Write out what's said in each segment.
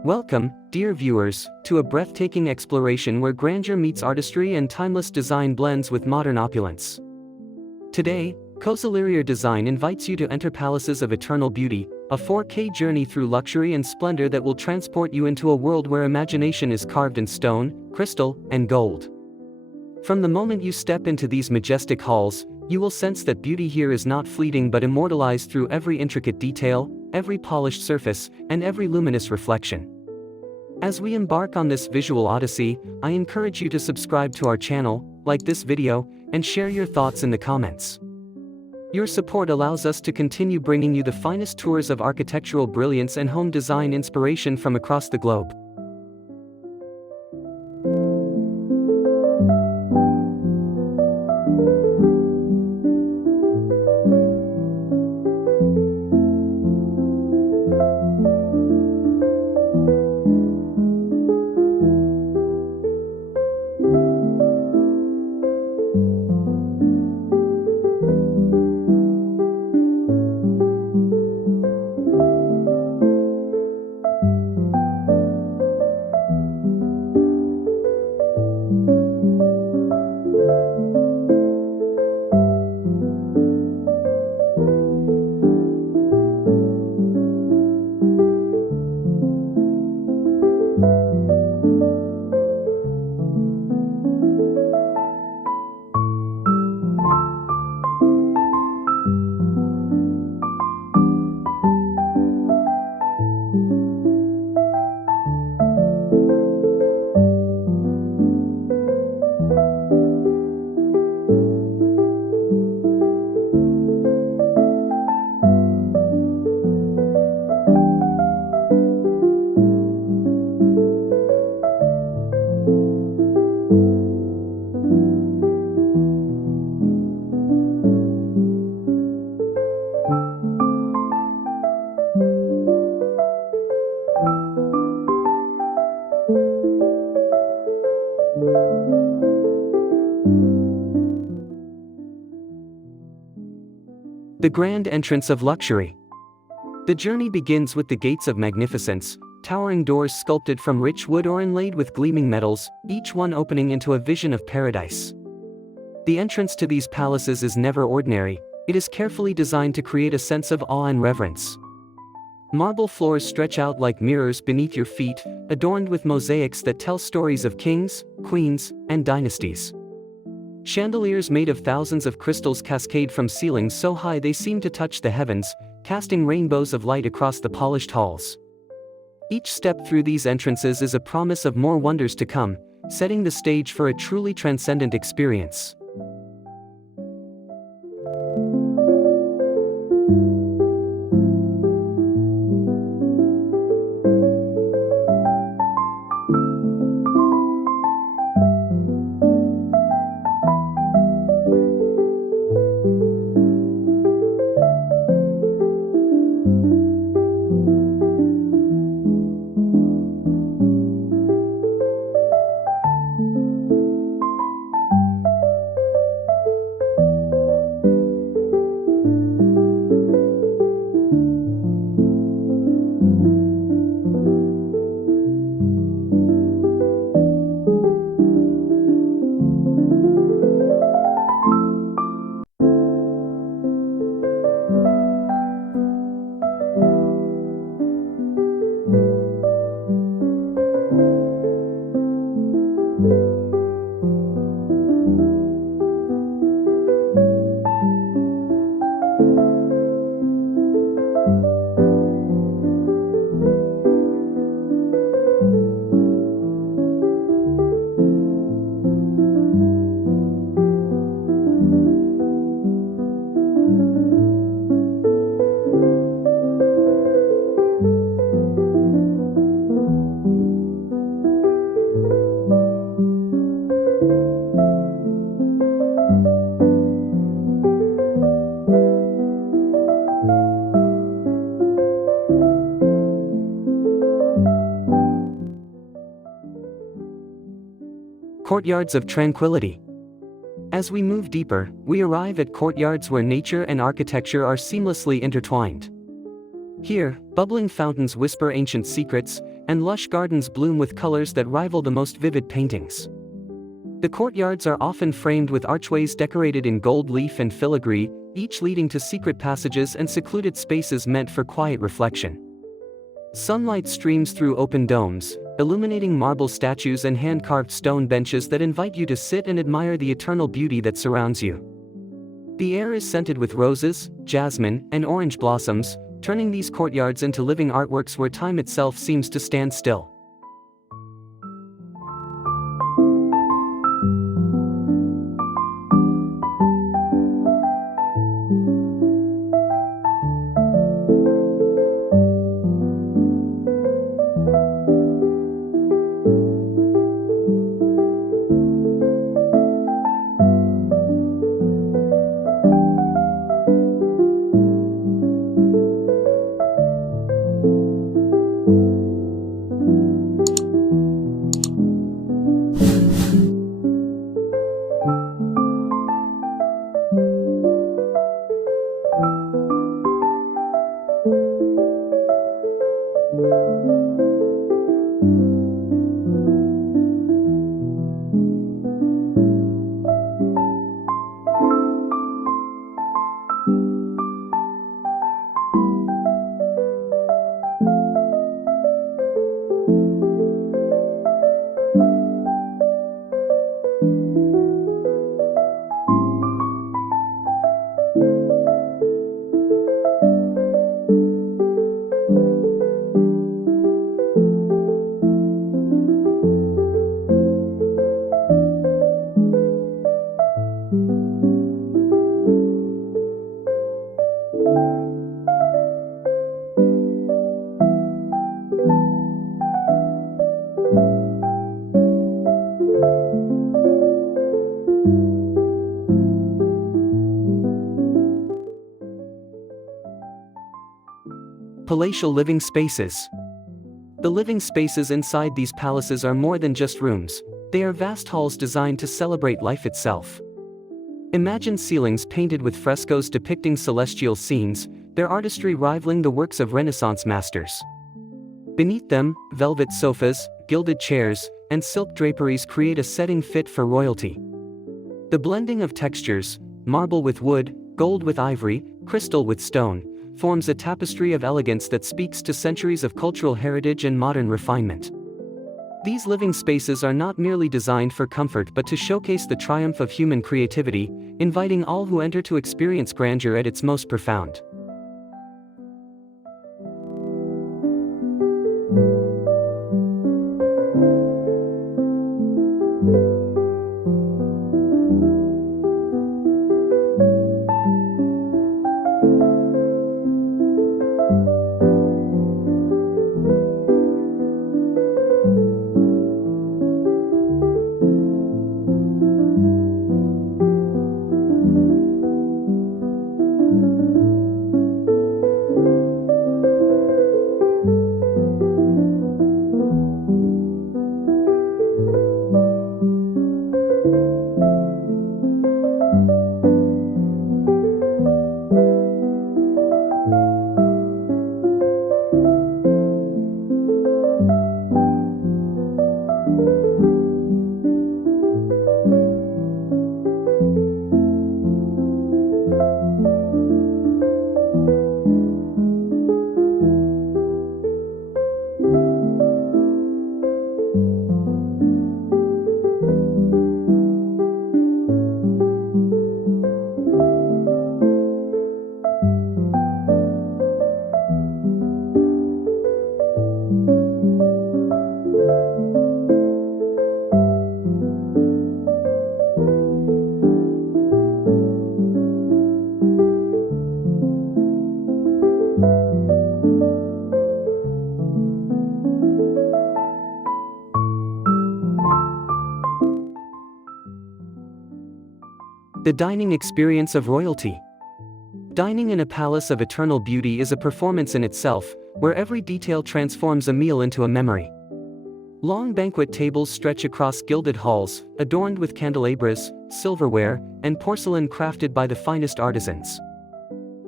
Welcome, dear viewers, to a breathtaking exploration where grandeur meets artistry and timeless design blends with modern opulence. Today, Courtyards Design invites you to enter palaces of eternal beauty, a 4K journey through luxury and splendor that will transport you into a world where imagination is carved in stone, crystal, and gold. From the moment you step into these majestic halls, you will sense that beauty here is not fleeting but immortalized through every intricate detail, every polished surface, and every luminous reflection. As we embark on this visual odyssey, I encourage you to subscribe to our channel, like this video, and share your thoughts in the comments. Your support allows us to continue bringing you the finest tours of architectural brilliance and home design inspiration from across the globe. The grand entrance of luxury. The journey begins with the gates of magnificence, towering doors sculpted from rich wood or inlaid with gleaming metals, each one opening into a vision of paradise. The entrance to these palaces is never ordinary, it is carefully designed to create a sense of awe and reverence. Marble floors stretch out like mirrors beneath your feet, adorned with mosaics that tell stories of kings, queens, and dynasties. Chandeliers made of thousands of crystals cascade from ceilings so high they seem to touch the heavens, casting rainbows of light across the polished halls. Each step through these entrances is a promise of more wonders to come, setting the stage for a truly transcendent experience. Courtyards of Tranquility. As we move deeper, we arrive at courtyards where nature and architecture are seamlessly intertwined. Here, bubbling fountains whisper ancient secrets, and lush gardens bloom with colors that rival the most vivid paintings. The courtyards are often framed with archways decorated in gold leaf and filigree, each leading to secret passages and secluded spaces meant for quiet reflection. Sunlight streams through open domes, illuminating marble statues and hand-carved stone benches that invite you to sit and admire the eternal beauty that surrounds you. The air is scented with roses, jasmine, and orange blossoms, turning these courtyards into living artworks where time itself seems to stand still. Palatial living spaces. The living spaces inside these palaces are more than just rooms, they are vast halls designed to celebrate life itself. Imagine ceilings painted with frescoes depicting celestial scenes, their artistry rivaling the works of Renaissance masters. Beneath them, velvet sofas, gilded chairs, and silk draperies create a setting fit for royalty. The blending of textures, marble with wood, gold with ivory, crystal with stone, forms a tapestry of elegance that speaks to centuries of cultural heritage and modern refinement. These living spaces are not merely designed for comfort but to showcase the triumph of human creativity, inviting all who enter to experience grandeur at its most profound. The dining experience of royalty. Dining in a palace of eternal beauty is a performance in itself, where every detail transforms a meal into a memory. Long banquet tables stretch across gilded halls, adorned with candelabras, silverware, and porcelain crafted by the finest artisans.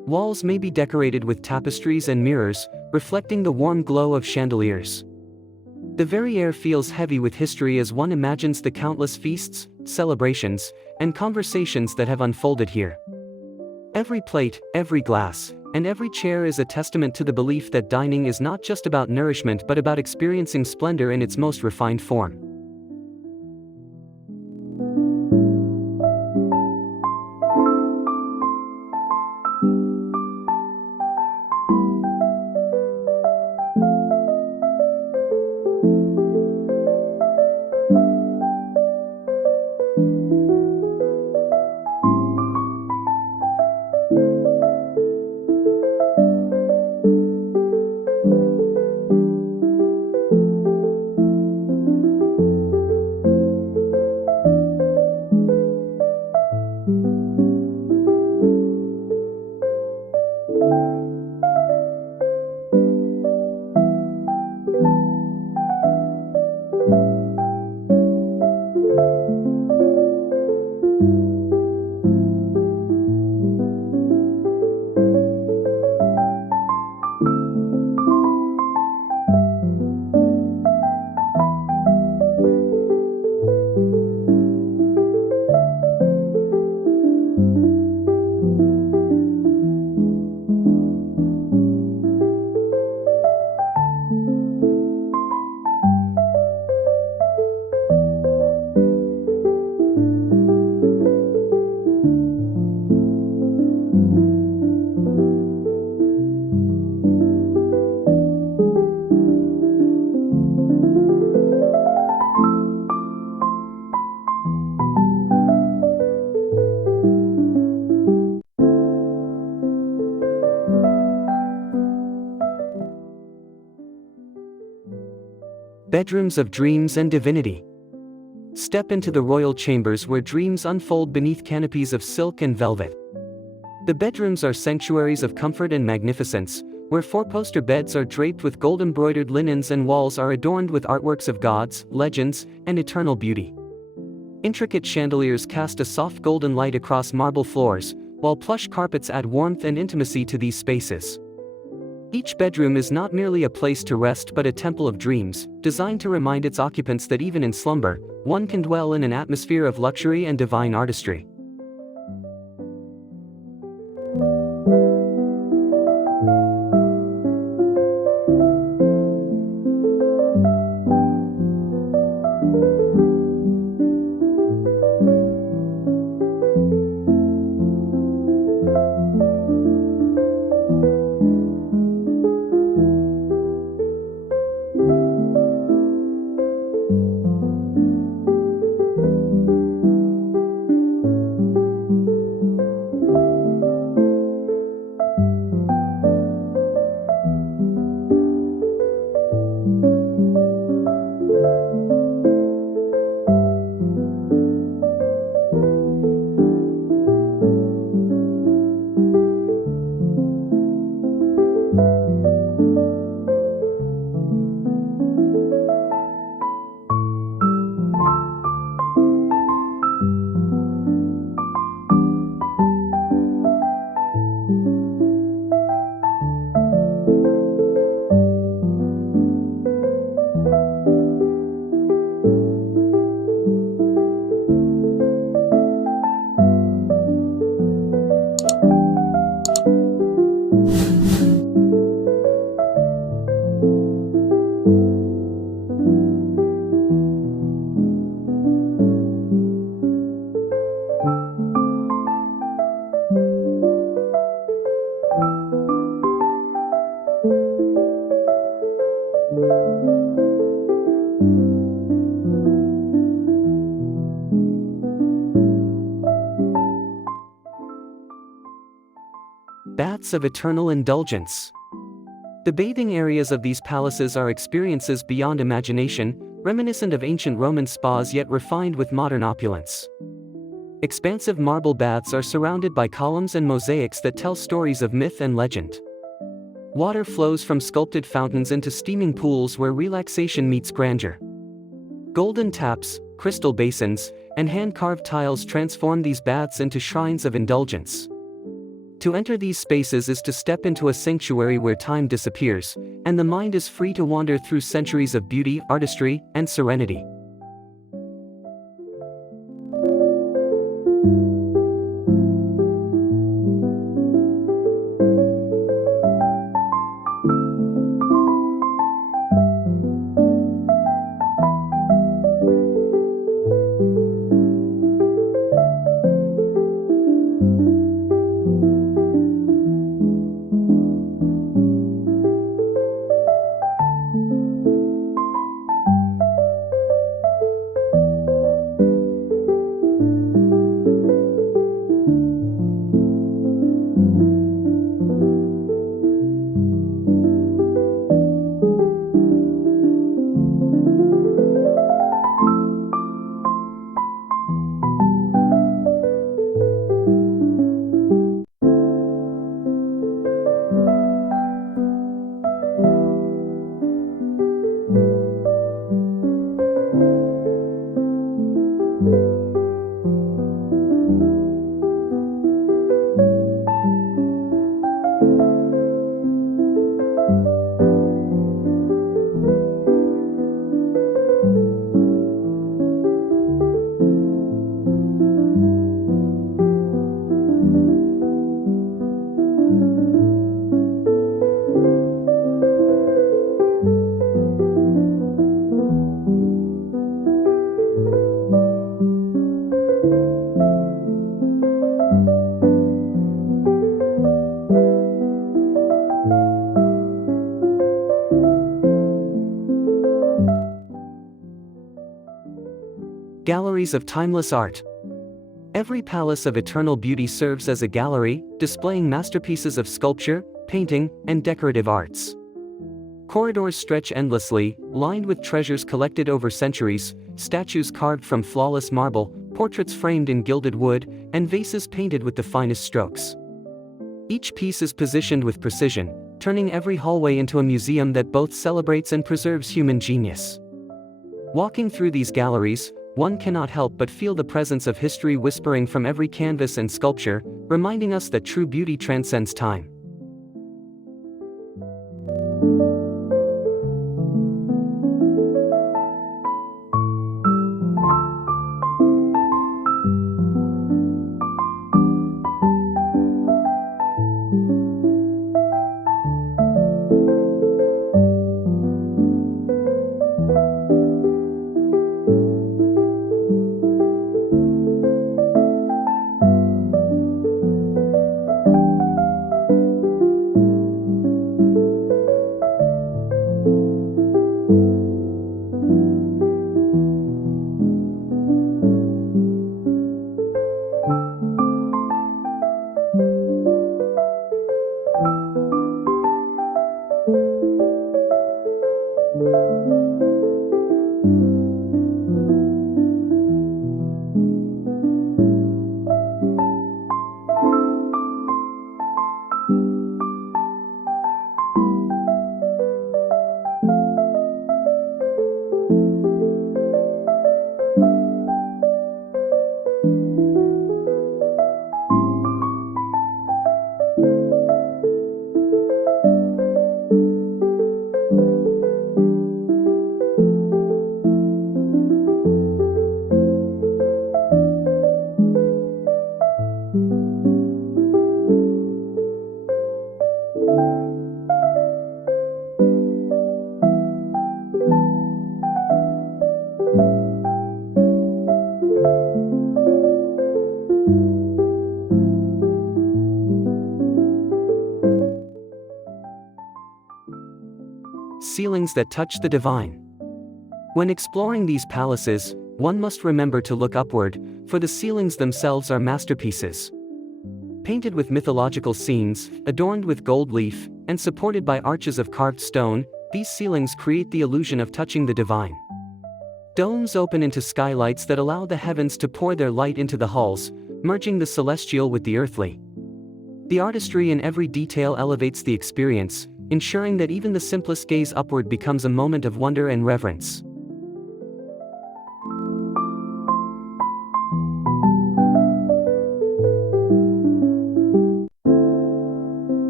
Walls may be decorated with tapestries and mirrors, reflecting the warm glow of chandeliers. The very air feels heavy with history as one imagines the countless feasts, celebrations, and conversations that have unfolded here. Every plate, every glass, and every chair is a testament to the belief that dining is not just about nourishment but about experiencing splendor in its most refined form. Bedrooms of Dreams and Divinity. Step into the royal chambers where dreams unfold beneath canopies of silk and velvet. The bedrooms are sanctuaries of comfort and magnificence, where four-poster beds are draped with gold-embroidered linens and walls are adorned with artworks of gods, legends, and eternal beauty. Intricate chandeliers cast a soft golden light across marble floors, while plush carpets add warmth and intimacy to these spaces. Each bedroom is not merely a place to rest but a temple of dreams, designed to remind its occupants that even in slumber, one can dwell in an atmosphere of luxury and divine artistry. Baths of eternal indulgence. The bathing areas of these palaces are experiences beyond imagination, reminiscent of ancient Roman spas yet refined with modern opulence. Expansive marble baths are surrounded by columns and mosaics that tell stories of myth and legend. Water flows from sculpted fountains into steaming pools where relaxation meets grandeur. Golden taps, crystal basins, and hand-carved tiles transform these baths into shrines of indulgence. To enter these spaces is to step into a sanctuary where time disappears, and the mind is free to wander through centuries of beauty, artistry, and serenity. Galleries of timeless art. Every palace of eternal beauty serves as a gallery, displaying masterpieces of sculpture, painting, and decorative arts. Corridors stretch endlessly, lined with treasures collected over centuries, statues carved from flawless marble, portraits framed in gilded wood, and vases painted with the finest strokes. Each piece is positioned with precision, turning every hallway into a museum that both celebrates and preserves human genius. Walking through these galleries, one cannot help but feel the presence of history whispering from every canvas and sculpture, reminding us that true beauty transcends time. Ceilings that touch the divine. When exploring these palaces, one must remember to look upward, for the ceilings themselves are masterpieces. Painted with mythological scenes, adorned with gold leaf, and supported by arches of carved stone, these ceilings create the illusion of touching the divine. Domes open into skylights that allow the heavens to pour their light into the halls, merging the celestial with the earthly. The artistry in every detail elevates the experience, ensuring that even the simplest gaze upward becomes a moment of wonder and reverence.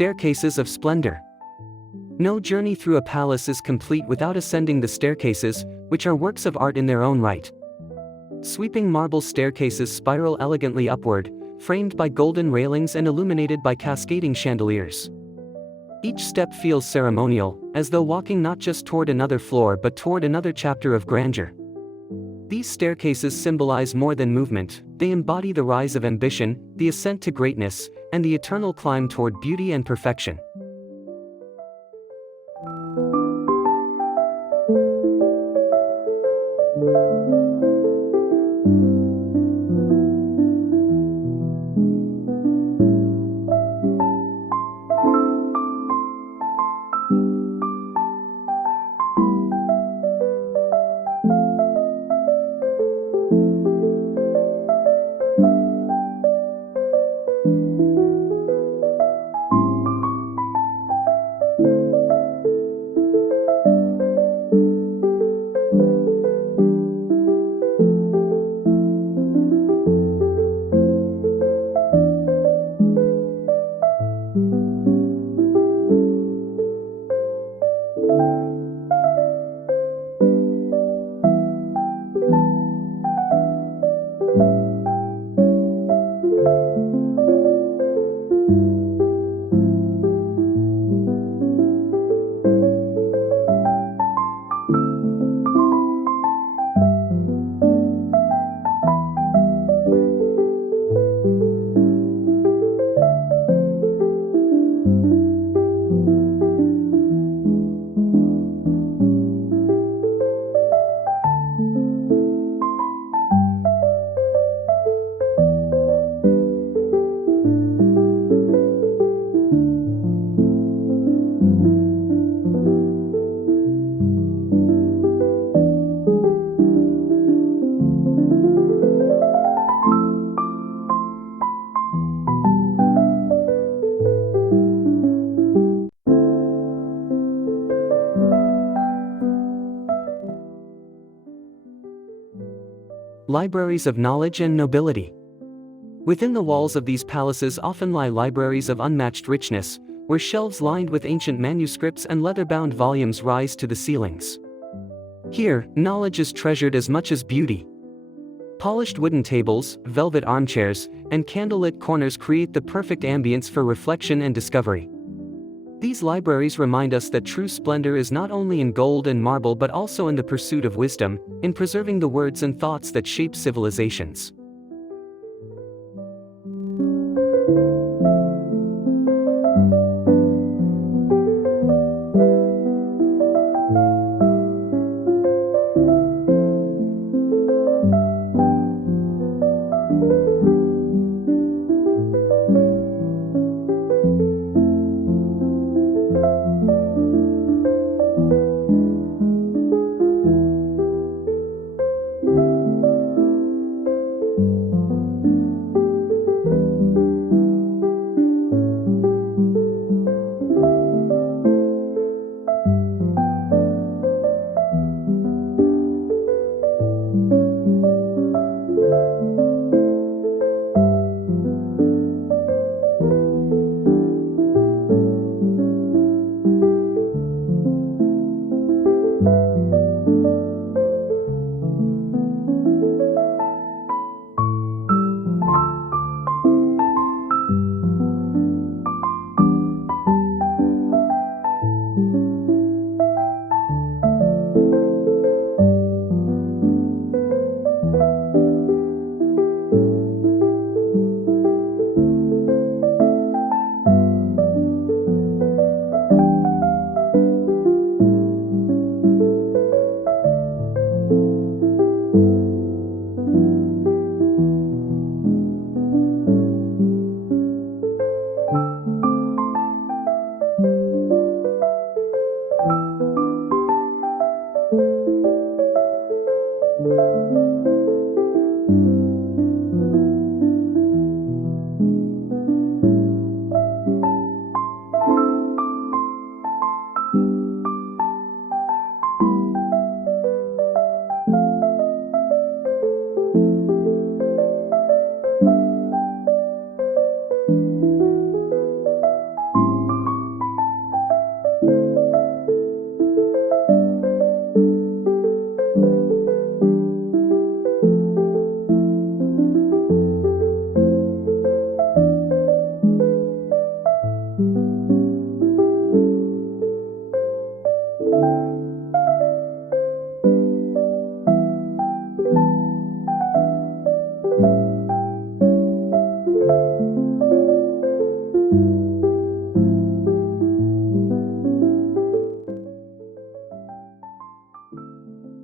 Staircases of Splendor. No journey through a palace is complete without ascending the staircases, which are works of art in their own right. Sweeping marble staircases spiral elegantly upward, framed by golden railings and illuminated by cascading chandeliers. Each step feels ceremonial, as though walking not just toward another floor but toward another chapter of grandeur. These staircases symbolize more than movement, they embody the rise of ambition, the ascent to greatness, and the eternal climb toward beauty and perfection. Libraries of knowledge and nobility. Within the walls of these palaces often lie libraries of unmatched richness, where shelves lined with ancient manuscripts and leather-bound volumes rise to the ceilings. Here, knowledge is treasured as much as beauty. Polished wooden tables, velvet armchairs, and candlelit corners create the perfect ambience for reflection and discovery. These libraries remind us that true splendor is not only in gold and marble but also in the pursuit of wisdom, in preserving the words and thoughts that shape civilizations.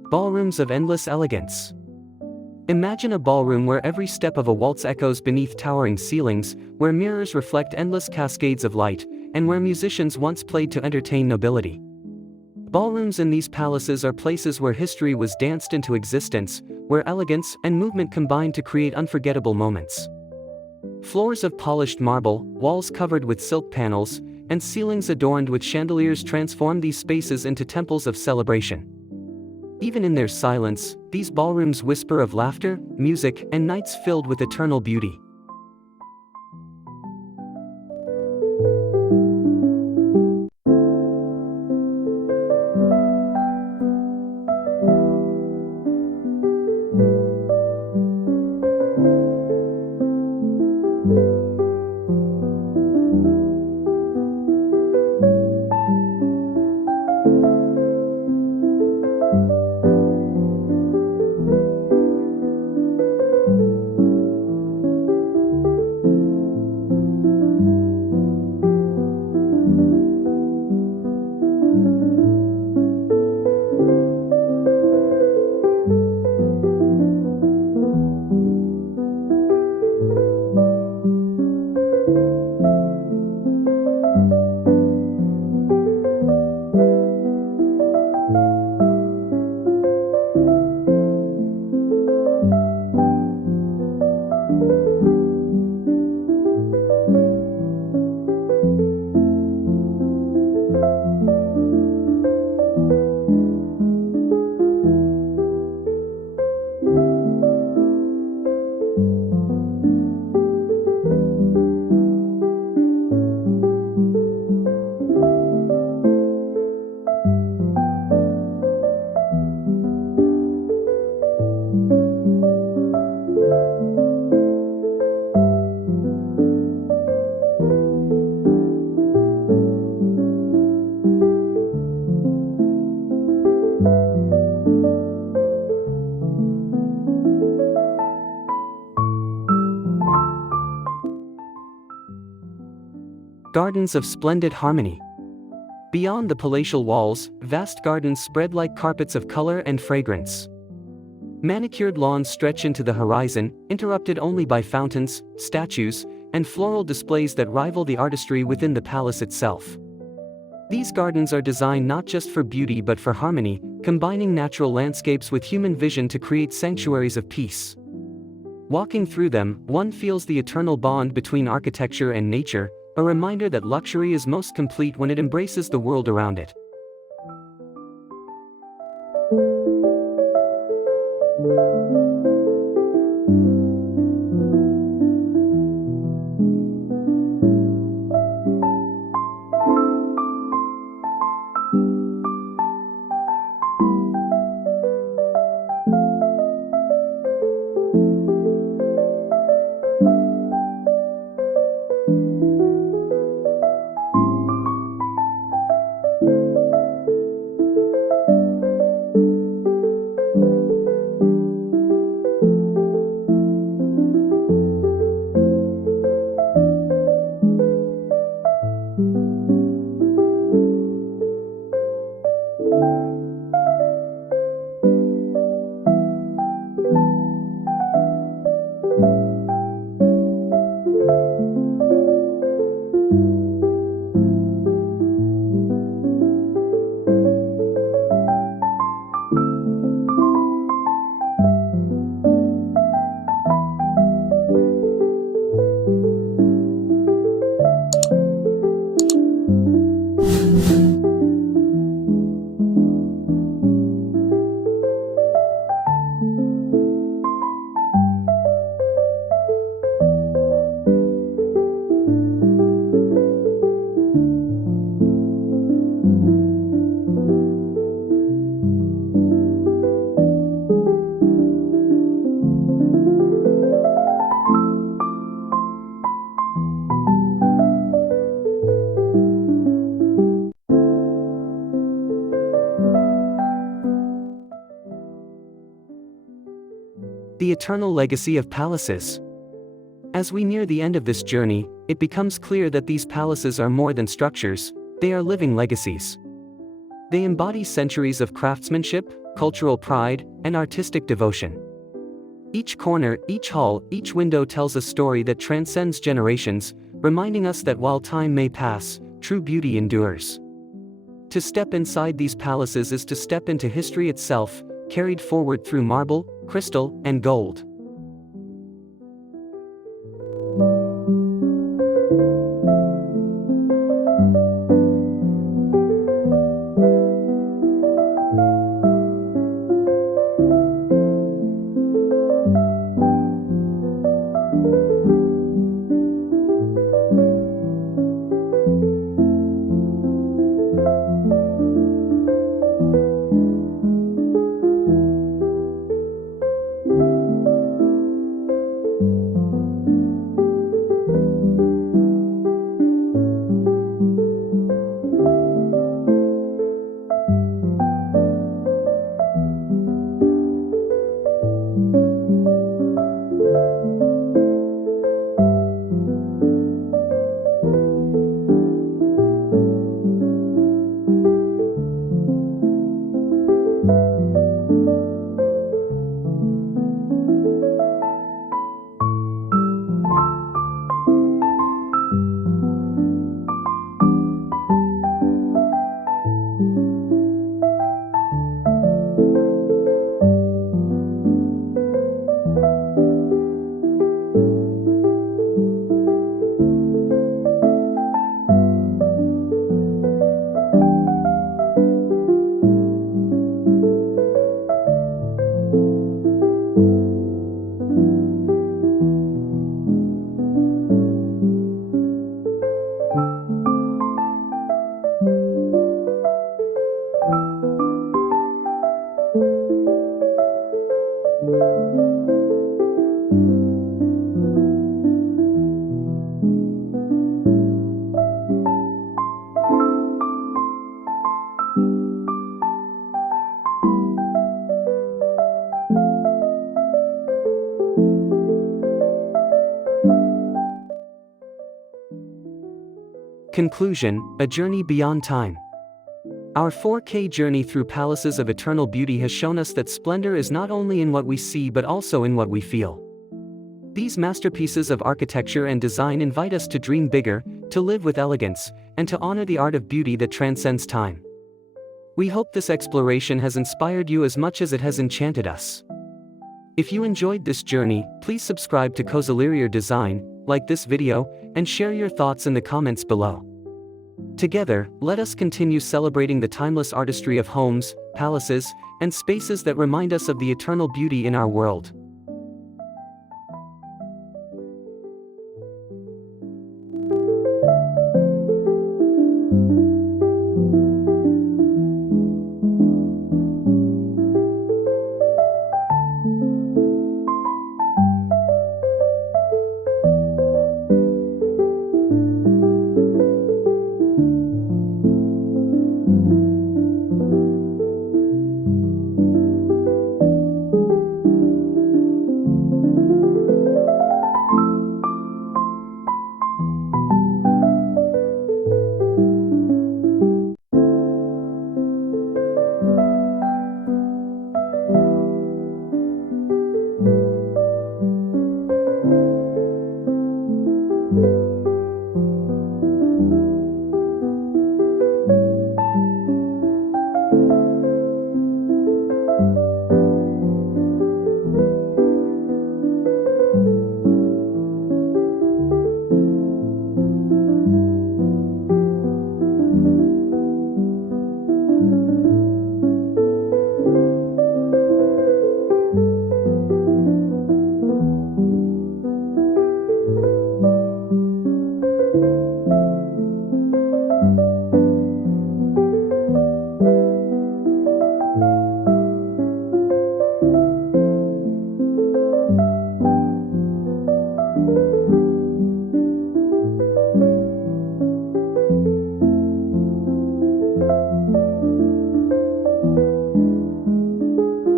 Ballrooms of endless elegance. Imagine a ballroom where every step of a waltz echoes beneath towering ceilings, where mirrors reflect endless cascades of light, and where musicians once played to entertain nobility. Ballrooms in these palaces are places where history was danced into existence, where elegance and movement combine to create unforgettable moments. Floors of polished marble, walls covered with silk panels, and ceilings adorned with chandeliers transform these spaces into temples of celebration. Even in their silence, these ballrooms whisper of laughter, music, and nights filled with eternal beauty. Gardens of splendid harmony. Beyond the palatial walls, vast gardens spread like carpets of color and fragrance. Manicured lawns stretch into the horizon, interrupted only by fountains, statues, and floral displays that rival the artistry within the palace itself. These gardens are designed not just for beauty but for harmony, combining natural landscapes with human vision to create sanctuaries of peace. Walking through them, one feels the eternal bond between architecture and nature, a reminder that luxury is most complete when it embraces the world around it. The eternal legacy of palaces. As we near the end of this journey, it becomes clear that these palaces are more than structures, they are living legacies. They embody centuries of craftsmanship, cultural pride, and artistic devotion. Each corner, each hall, each window tells a story that transcends generations, reminding us that while time may pass, true beauty endures. To step inside these palaces is to step into history itself, carried forward through marble, crystal, and gold. Conclusion: a journey beyond time. Our 4K journey through palaces of eternal beauty has shown us that splendor is not only in what we see but also in what we feel. These masterpieces of architecture and design invite us to dream bigger, to live with elegance, and to honor the art of beauty that transcends time. We hope this exploration has inspired you as much as it has enchanted us. If you enjoyed this journey, please subscribe to Courtyards Design, like this video, and share your thoughts in the comments below. Together, let us continue celebrating the timeless artistry of homes, palaces, and spaces that remind us of the eternal beauty in our world.